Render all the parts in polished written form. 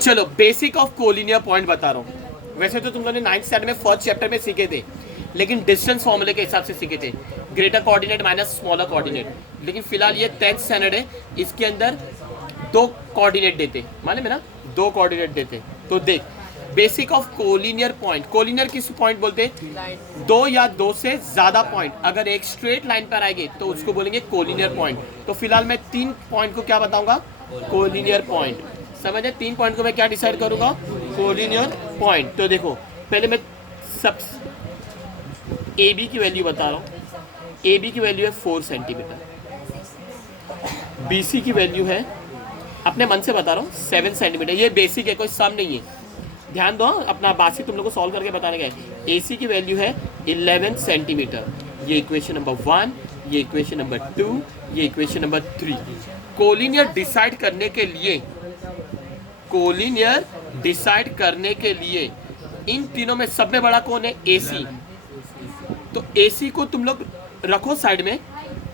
चलो basic of collinear point बता रहा हूँ। वैसे तो तुम लोगों ने 9th स्टैंडर्ड में फर्स्ट चैप्टर में सीखे थे, लेकिन डिस्टेंस फॉर्मूले के हिसाब से सीखे थे, greater coordinate minus smaller coordinate. लेकिन फिलहाल ये 10th स्टैंडर्ड है, इसके अंदर दो कोऑर्डिनेट देते, मालूम है ना, दो कोऑर्डिनेट देते। तो देख basic of collinear point, collinear किस पॉइंट बोलते हैं? दो या दो से ज्यादा पॉइंट अगर एक स्ट्रेट लाइन पर आएंगे तो उसको बोलेंगे कोलिनियर पॉइंट। तो फिलहाल मैं 3 पॉइंट को क्या बताऊंगा? Collinear point. समझे? 3 पॉइंट को मैं क्या डिसाइड करूंगा? Collinear point. तो देखो पहले मैं सब ए बी की वैल्यू बता रहा हूँ। ए बी की वैल्यू है 4 सेंटीमीटर, बी सी की वैल्यू है, अपने मन से बता रहा हूँ, 7 सेंटीमीटर। ये बेसिक है, कोई सम नहीं है, ध्यान दो, अपना बासी तुम लोग को सॉल्व करके बताने गए। ए सी की वैल्यू है 11 सेंटीमीटर। ये इक्वेशन नंबर 1, ये इक्वेशन नंबर 2, ये इक्वेशन नंबर 3। कोलिनियर डिसाइड करने के लिए, कोलिनियर डिसाइड करने के लिए इन तीनों में सब में बड़ा कौन है? AC। तो AC को तुम लोग रखो साइड में,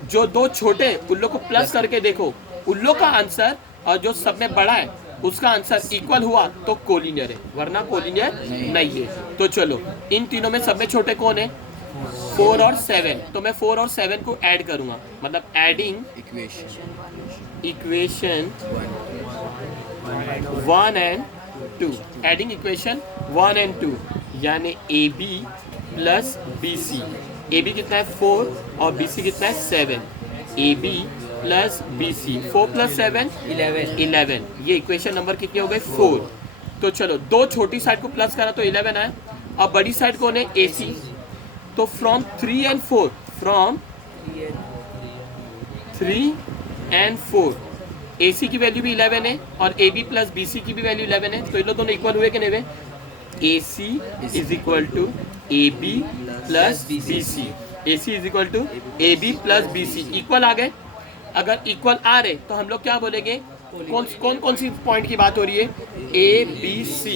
जो दो छोटे उन लोग को प्लस करके देखो, उन लोग का आंसर और जो सब में बड़ा है उसका आंसर इक्वल हुआ तो कोलिनियर है, वरना कोलिनियर नहीं है। तो चलो इन तीनों में सब में छोटे कौन है? 4 और 7। तो मैं 4 और 7 को ऐड करूंगा, मतलब adding equation 1 and 2, adding equation 1 and 2, यानी AB प्लस BC। AB कितना है? 4 और BC कितना है? 7। AB plus BC, 4 plus 7 11। ये इक्वेशन नंबर कितनी हो गई? 4। तो चलो दो छोटी साइड को प्लस करा तो 11 आया। अब बड़ी साइड कौन है? AC। तो from 3 and 4, from 3 and 4 AC की वैल्यू भी 11 है और AB प्लस BC की भी वैल्यू 11 है। तो इन लोग दोनों इक्वल हुए कि नहीं हुए? AC is equal to AB plus BC, AC is equal to AB plus BC, equal आ गए। अगर इक्वल आ रहे तो हम लोग क्या बोलेंगे? कौन सी पॉइंट की बात हो रही है? ABC,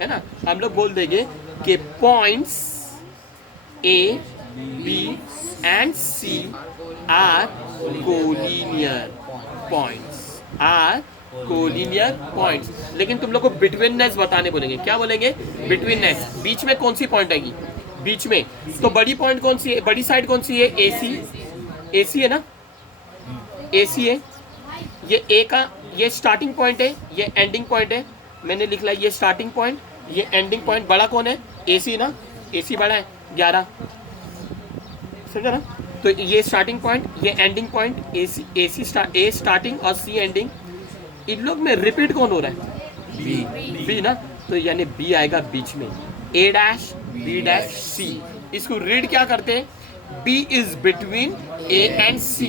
है ना। हम लोग बोल देंगे कि points A, B and C are collinear points, are collinear points. लेकिन तुम लोग को बिटवीननेस बताने बोलेंगे। क्या बोलेंगे? बिटवीननेस, बीच में कौन सी पॉइंट आएगी? बीच में। तो बड़ी पॉइंट कौन सी है? बड़ी साइड कौन सी है? AC। AC है ना, AC है। ये A का ये स्टार्टिंग पॉइंट है, ये एंडिंग पॉइंट है। मैंने लिख लिया ये स्टार्टिंग पॉइंट, ये एंडिंग पॉइंट। बड़ा कौन है? AC ना, AC बड़ा है 11, समझा ना। तो ये स्टार्टिंग पॉइंट, ये एंडिंग पॉइंट, A स्टार्टिंग और C एंडिंग। इन लोग में रिपीट कौन हो रहा है? B ना। तो यानी B आएगा बीच में, A dash B dash C। इसको रीड क्या करते हैं? B is between A and C।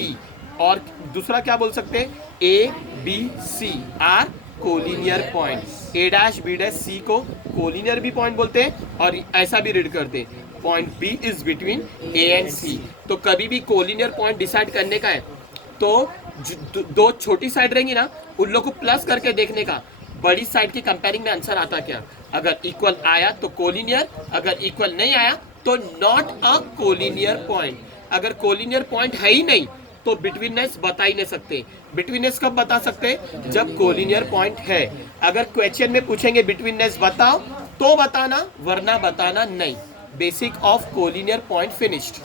और दूसरा क्या बोल सकते हैं? A B C are collinear point. A dash B dash C को कोलिनियर भी पॉइंट बोलते हैं और ऐसा भी रीड करते हैं, point B is between A and C। तो कभी भी कोलिनियर पॉइंट डिसाइड करने का है तो दो छोटी साइड रहेंगी ना, उन लोग को प्लस करके देखने का, बड़ी साइड की कंपेयरिंग में आंसर आता क्या। अगर इक्वल आया तो कोलिनियर, अगर इक्वल नहीं आया तो नॉट अ कोलिनियर पॉइंट। अगर कोलिनियर पॉइंट है ही नहीं तो बिटवीननेस बता ही नहीं सकते। बिटवीननेस कब बता सकते हैं? जब कोलिनियर पॉइंट है। अगर क्वेश्चन में पूछेंगे बिटवीननेस बताओ तो बताना, वरना बताना नहीं। Basic of collinear point finished.